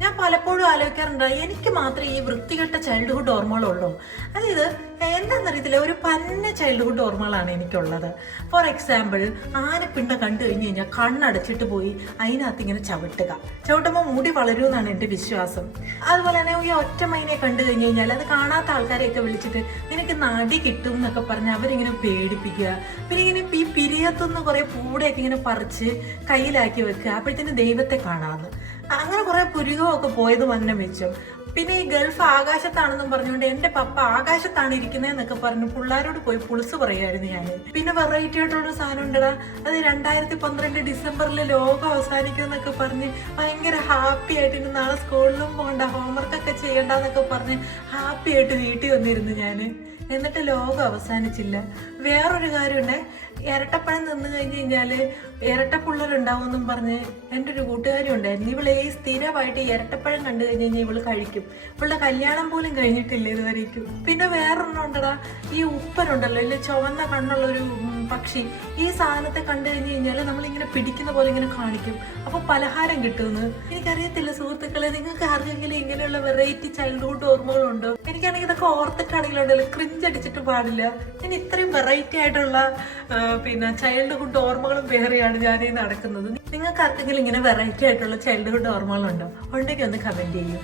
ഞാൻ പലപ്പോഴും ആലോചിക്കാറുണ്ട്, എനിക്ക് മാത്രമേ ഈ വൃത്തികെട്ട ചൈൽഡ്ഹുഡ് ഓർമ്മകളുള്ളൂ. അതായത് എന്താണെന്നറിയത്തില്ല, ഒരു പന്ന ചൈൽഡ്ഹുഡ് ഓർമ്മകളാണ് എനിക്കുള്ളത്. ഫോർ എക്സാമ്പിൾ, ആനപ്പിണ്ട കണ്ടു കഴിഞ്ഞ് കഴിഞ്ഞാൽ കണ്ണടച്ചിട്ട് പോയി അതിനകത്ത് ഇങ്ങനെ ചവിട്ടുമ്പോൾ മുടി വളരുമെന്നാണ് എൻ്റെ വിശ്വാസം. അതുപോലെ തന്നെ ഈ ഒറ്റ മൈനെ കണ്ടു കഴിഞ്ഞ് കഴിഞ്ഞാൽ അത് കാണാത്ത ആൾക്കാരെയൊക്കെ വിളിച്ചിട്ട് നിനക്ക് നടി കിട്ടും എന്നൊക്കെ പറഞ്ഞ് അവരിങ്ങനെ പേടിപ്പിക്കുക. പിന്നെ ഇങ്ങനെ ഈ പിരിയത്തുനിന്ന് കുറെ പൂടെയൊക്കെ ഇങ്ങനെ പറിച്ച് കയ്യിലാക്കി വെക്കുക, അപ്പോഴത്തേന് ദൈവത്തെ കാണാമെന്ന്. അങ്ങനെ കുറെ പുരുകമൊക്കെ പോയത് മന്നെ വെച്ചു. പിന്നെ ഈ ഗൾഫ് ആകാശത്താണെന്നും പറഞ്ഞുകൊണ്ട് എൻ്റെ പപ്പ ആകാശത്താണ് ഇരിക്കുന്നതെന്നൊക്കെ പറഞ്ഞു പിള്ളേരോട് പോയി പുളിസ് പറയായിരുന്നു ഞാൻ. പിന്നെ വെറൈറ്റി ആയിട്ടുള്ള സാധനം ഉണ്ടടാ, അത് 2012 ഡിസംബറിൽ ലോകം അവസാനിക്കും എന്നൊക്കെ പറഞ്ഞ് ഭയങ്കര ഹാപ്പി ആയിട്ട് ഇനി നാളെ സ്കൂളിലും പോകണ്ട, ഹോംവർക്കൊക്കെ ചെയ്യണ്ടെന്നൊക്കെ പറഞ്ഞ് ഹാപ്പി ആയിട്ട് വീട്ടിൽ വന്നിരുന്നു ഞാൻ. എന്നിട്ട് ലോകം അവസാനിച്ചില്ല. വേറൊരു കാര്യമുണ്ട്, ഇരട്ടപ്പഴം നിന്ന് കഴിഞ്ഞ് കഴിഞ്ഞാല് ഇരട്ടപ്പുള്ളലുണ്ടാവുമെന്നും പറഞ്ഞ് എൻ്റെ ഒരു കൂട്ടുകാരി ഉണ്ടായിരുന്നു. ഇവളെ ഈ സ്ഥിരമായിട്ട് ഇരട്ടപ്പഴം കണ്ടു കഴിഞ്ഞ് കഴിഞ്ഞാൽ ഇവള് കഴിക്കും. ഇവളുടെ കല്യാണം പോലും കഴിഞ്ഞിട്ടില്ല ഇതുവരേക്കും. പിന്നെ വേറൊരെണ്ണം ഉണ്ടടാ, ഈ ഉപ്പനുണ്ടല്ലോ, ഇല്ല ചുവന്ന കണ്ണുള്ള ഒരു പക്ഷി, ഈ സാധനത്തെ കണ്ടു കഴിഞ്ഞ് കഴിഞ്ഞാൽ നമ്മളിങ്ങനെ പിടിക്കുന്ന പോലെ ഇങ്ങനെ കാണിക്കും, അപ്പൊ പലഹാരം കിട്ടുമെന്ന്. എനിക്കറിയത്തില്ല സുഹൃത്തുക്കളെ, നിങ്ങൾക്ക് ആർക്കെങ്കിലും ഇങ്ങനെയുള്ള വെറൈറ്റി ചൈൽഡ്ഹുഡ് ഓർമ്മകളുണ്ടോ? എനിക്കാണെങ്കിൽ ഇതൊക്കെ ഓർത്തിട്ടാണെങ്കിലുണ്ടല്ലോ ക്രിഞ്ചടിച്ചിട്ട് പാടില്ല. ഞാൻ ഇത്രയും വെറൈറ്റി ആയിട്ടുള്ള പിന്നെ ചൈൽഡ്ഹുഡ് ഓർമ്മകളും വേറെയാണ് ഞാനീ നടക്കുന്നത്. നിങ്ങൾക്ക് ആർക്കെങ്കിലും ഇങ്ങനെ വെറൈറ്റി ആയിട്ടുള്ള ചൈൽഡ്ഹുഡ് ഓർമ്മകളുണ്ടോ? ഉണ്ടെങ്കിൽ ഒന്ന് കമന്റ് ചെയ്യൂ.